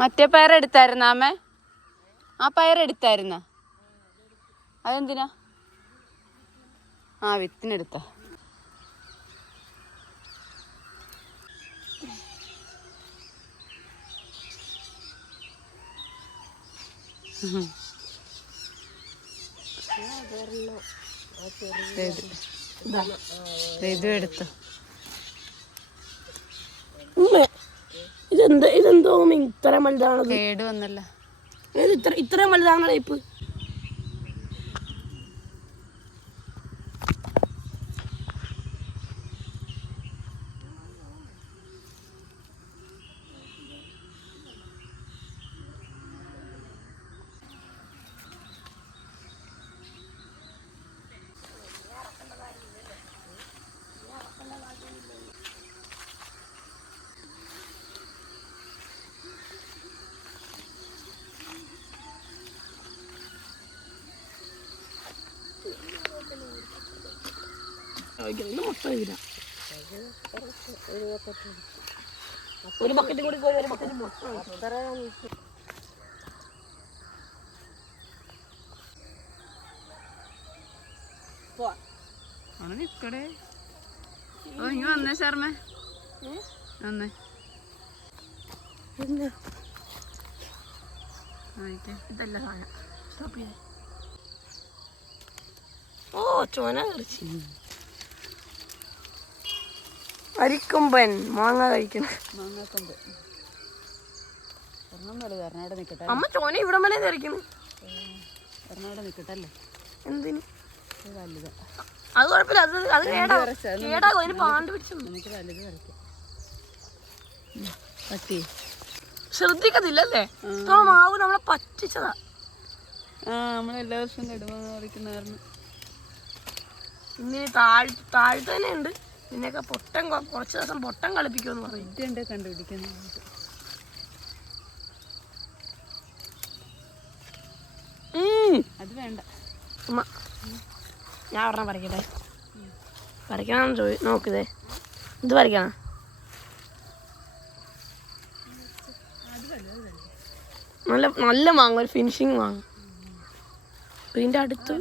മറ്റേ പയറെടുത്തായിരുന്ന അമ്മ? ആ പയറെടുത്തായിരുന്ന? അതെന്തിനാ? ആ വിത്തിനെടുത്ത. ഇതും എടുത്തു. ഇതെന്തോ ഇത്ര വലുതാണ്. കേട് വന്നല്ല. ഇത്രയും വലുതാണ് ടൈപ്പ്. ഒരു ബക്കറ്റ് കൂടി പോയി, ഒരു ബക്കറ്റ് മൊത്തം. നിക്കടേ. ഓ ഇങ്ങ വന്നേ ശർമ്മ, വന്നേ. ഇതല്ല സാധനം. ഓ ചോന കളിച്ച്. അരിക്കൊമ്പൻ മാങ്ങ കഴിക്കണം. മാങ്ങാക്കൊമ്പ് എറണാട് നിക്കട്ടെ. അമ്മ ചോന ഇവിടെ മേലെ ധരിക്കുന്നു. എറണാട് നിക്കട്ടല്ലേ? എന്തിന്? വലുത് അത് കുഴപ്പമില്ല. അത് കേടാകും. അതിന് പാണ്ട് പിടിച്ചു. നമുക്ക് വലുത് വരയ്ക്കാം. പറ്റി ശ്രദ്ധിക്കത്തില്ലല്ലേ? മാവ് നമ്മളെ പറ്റിച്ചതാ. നമ്മളെല്ലാ വർഷവും കടുമാങ്ങ പറിക്കുന്നതായിരുന്നു. ഇനി താഴത്ത് തന്നെ ഉണ്ട്. പിന്നെയൊക്കെ പൊട്ടൻ കുറച്ച് ദിവസം പൊട്ടൻ കളിപ്പിക്കുമെന്ന് പറയും. ഇതുണ്ട് കണ്ടുപിടിക്കുന്നത്. അത് വേണ്ട. ഞാൻ ഒരെണ്ണം പറിക്കട്ടെ. പറിക്കണം നോക്കിതേ. ഇത് പറിക്കണം. നല്ല മാങ്ങ, ഒരു ഫിനിഷിങ് മാങ്ങ. ഇതിൻ്റെ അടുത്ത്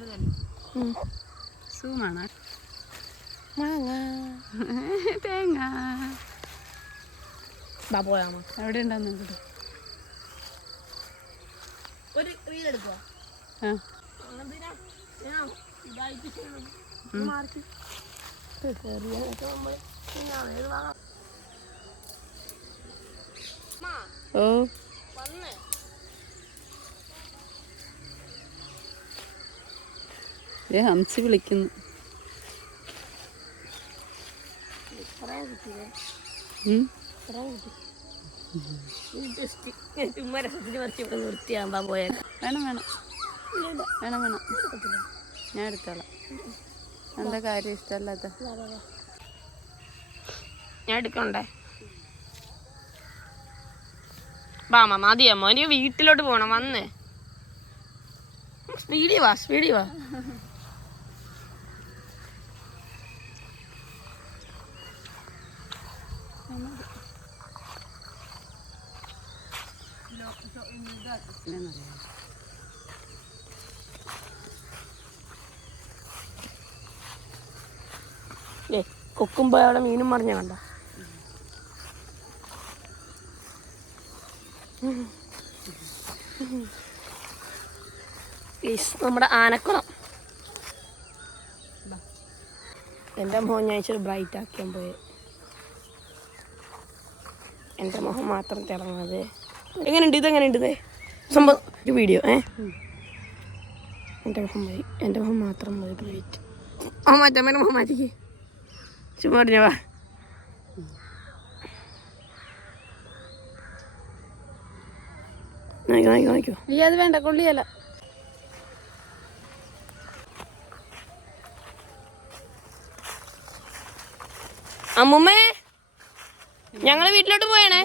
സൂമാണ് മാങ്ങ തേങ്ങ. പോയാമോ? എവിടെ ഉണ്ടാവും നോക്കട്ടെ. ഒരു റീൽ എടുക്കുക. ഓ ഹംസി വിളിക്കുന്നു. ചുമ്മാ രസത്തിന് പറിച്ച് ഇവിടെ നിർത്തിയാകുമ്പോ പോയാൽ. വേണം വേണം വേണം വേണം. ഞാൻ എടുത്തോളാം. എന്താ കാര്യം ഇഷ്ടമല്ലാത്ത? ഞാൻ എടുക്കണ്ടേ? വാ മതിയമ്മോ. എനിക്ക് വീട്ടിലോട്ട് പോണം. വന്നേ സ്പീഡി വാ. കൊക്കുമ്പോ അവിടെ മീനും മറിഞ്ഞ കണ്ട. നമ്മുടെ ആനക്കുളം. എൻ്റെ മുഖം ഞാൻ ഇച്ചിരി ബ്രൈറ്റ് ആക്കിയാൻ പോയെ. എൻ്റെ മുഖം മാത്രം തിളങ്ങാതെ. എങ്ങനെയുണ്ട്? ഇതെങ്ങനെയുണ്ട് സംഭവം? ഒരു വീഡിയോ എൻ്റെ മുഖം മാത്രം മതി ബ്രൈറ്റ്. മാറ്റമ്മേൻ്റെ മുഖം മാറ്റിക്ക്. ചുമ്മാ പറഞ്ഞവാ. നോക്കോ. ഈ അത് വേണ്ട, കൊള്ളിയല്ല. അമ്മുമ്മേ, ഞങ്ങള് വീട്ടിലോട്ട് പോയണേ.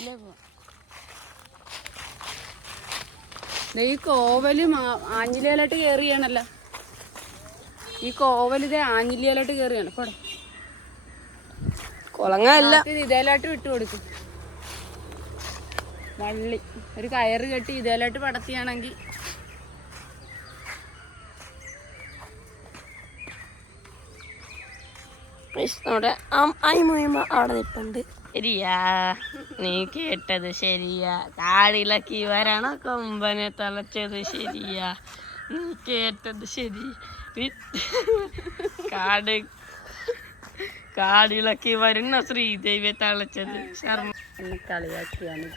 ഈ കോവലും ആഞ്ഞിലിയിലോട്ട് കയറിയാണല്ലോ. ഈ കോവലിതേ ആഞ്ഞിലിയിലോട്ട് കയറിയാണ്. പോടെ കുളങ്ങല്ല. ഇതേലോട്ട് വിട്ടു കൊടുക്കും. വള്ളി ഒരു കയറ് കെട്ടി ഇതേലായിട്ട് പടത്തിയാണെങ്കിൽ നമ്മുടെ അയിമുയമ്മ അവിടെ നിൽപ്പുണ്ട്. ശരിയാ, നീ കേട്ടത് ശരിയാ. കാടിളക്കി വരണ കൊമ്പനെ തളച്ചത് ശരിയാ, നീ കേട്ടത് ശരി. കാടിളക്കി വരുന്ന ശ്രീദേവിയെ തളച്ചത് ശർമ്മ. എന്നെ കളിയാക്കിയാണ്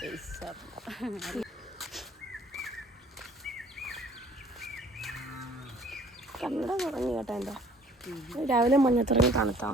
കന്നഡ തുടങ്ങി കേട്ടോ. എന്താ രാവിലെ മഞ്ഞത്തിറങ്ങി തണുത്താ